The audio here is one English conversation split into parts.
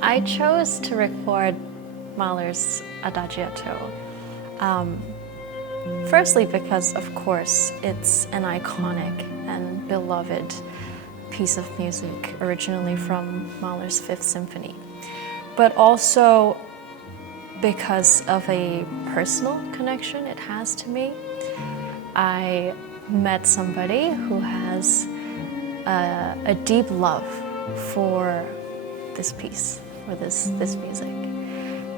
I chose to record Mahler's Adagietto. Firstly because, of course, it's an iconic and beloved piece of music originally from Mahler's Fifth Symphony, but also because of a personal connection it has to me. I met somebody who has a deep love for this piece, for this music.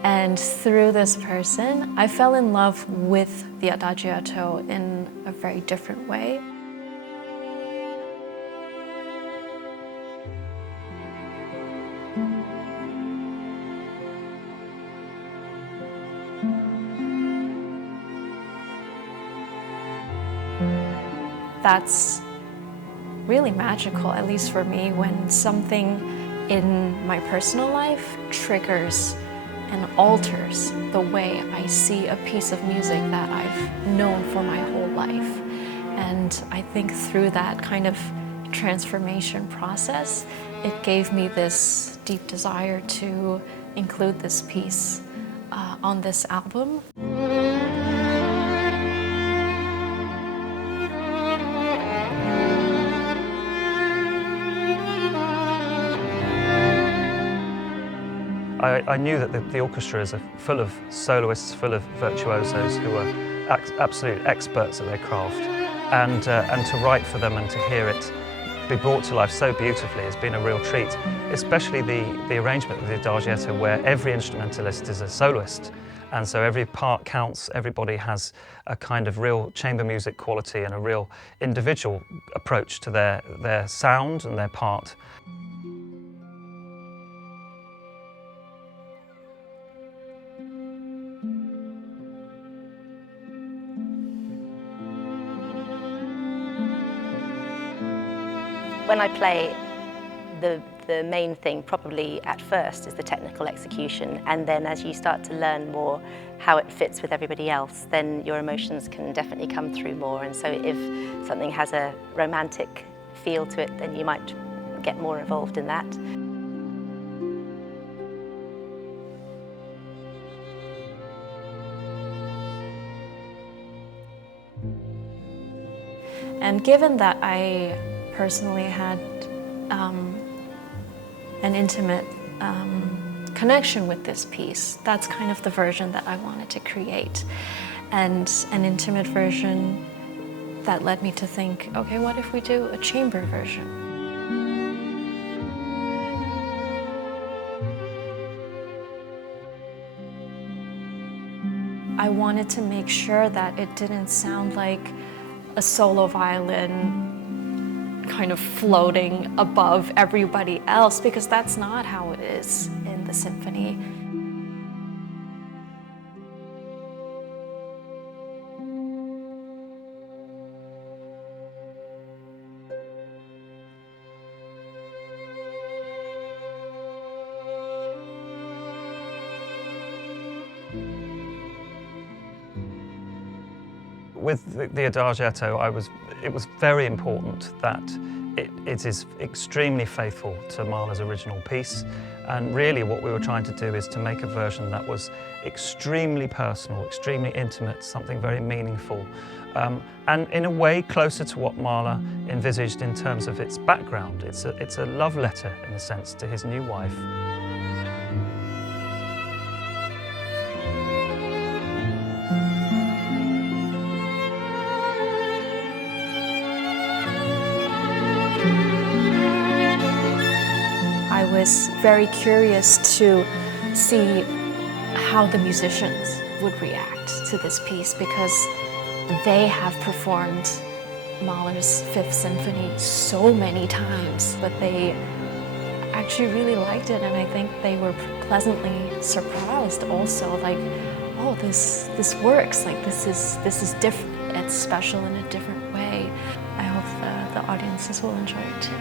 And through this person, I fell in love with the Adagietto in a very different way. That's really magical, at least for me, when something in my personal life triggers and alters the way I see a piece of music that I've known for my whole life. And I think through that kind of transformation process, it gave me this deep desire to include this piece on this album. I knew that the orchestra is full of soloists, full of virtuosos who are absolute experts at their craft. And to write for them and to hear it be brought to life so beautifully has been a real treat, especially the arrangement of the Adagietto, where every instrumentalist is a soloist. And so every part counts, everybody has a kind of real chamber music quality and a real individual approach to their sound and their part. When I play, the main thing probably at first is the technical execution, and then as you start to learn more how it fits with everybody else, then your emotions can definitely come through more. And so if something has a romantic feel to it, then you might get more involved in that. And given that I personally had an intimate connection with this piece, that's kind of the version that I wanted to create. And an intimate version that led me to think, okay, what if we do a chamber version? I wanted to make sure that it didn't sound like a solo violin kind of floating above everybody else, because that's not how it is in the symphony. With the Adagietto, it was very important that it is extremely faithful to Mahler's original piece. And really what we were trying to do is to make a version that was extremely personal, extremely intimate, something very meaningful. And in a way closer to what Mahler envisaged in terms of its background. It's a love letter, in a sense, to his new wife. I was very curious to see how the musicians would react to this piece, because they have performed Mahler's Fifth Symphony so many times, but they actually really liked it, and I think they were pleasantly surprised also, like, oh, this works, like this is different, it's special in a different way. I hope the audiences will enjoy it too.